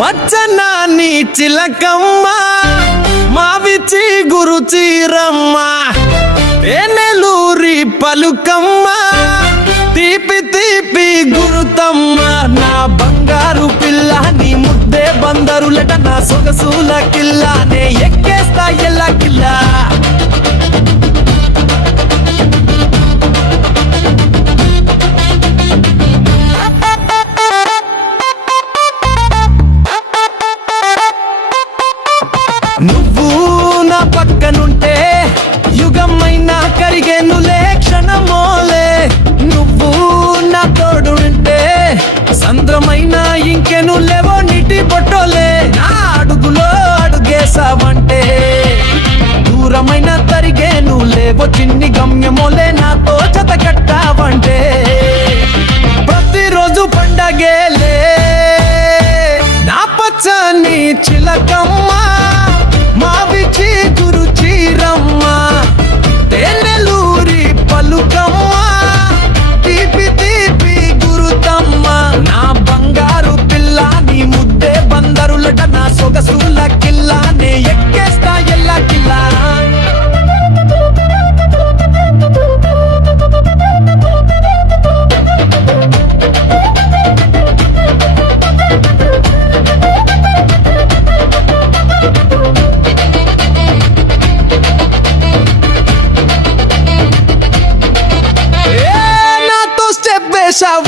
పచ్చనాని చిలకమ్మ మావిచి గురు చీరమ్మ తేనెలూరి పలుకమ్మ తీపి తీపి గురుతమ్మ నా బంగారు పిల్ల నీ ముద్దే బందరులట నా సొగసుల కిల్లా నే ఎక్కేస్తా ఎల్లా కిల్లా నువ్వు నా పక్కనుంటే యుగమైనా కరిగేనులే క్షణమోలే నువ్వు నా తోడుంటే సంద్రమైనా ఇంకెను లేవో నీటి బొట్టోలే నా అడుగులో అడుగేసావంటే దూరమైన తరిగేను లేవో చిన్ని గమ్యమోలే నాతో జత కట్టావంటే ప్రతిరోజు పండగేలే నా పచ్చని చిలకమ్మ మావిచి గురు చీరమ్మ తేనెలూరి పలుకమ్మ తీపి తీపి గురుతమ్మ నా బంగారు పిల్ల నీ ముద్దే బందరులట నా సొగసుల కిల్లా నే ఎక్కేస్తా ఎల్లా కిల్లా నాతో స్టెప్ వేసావ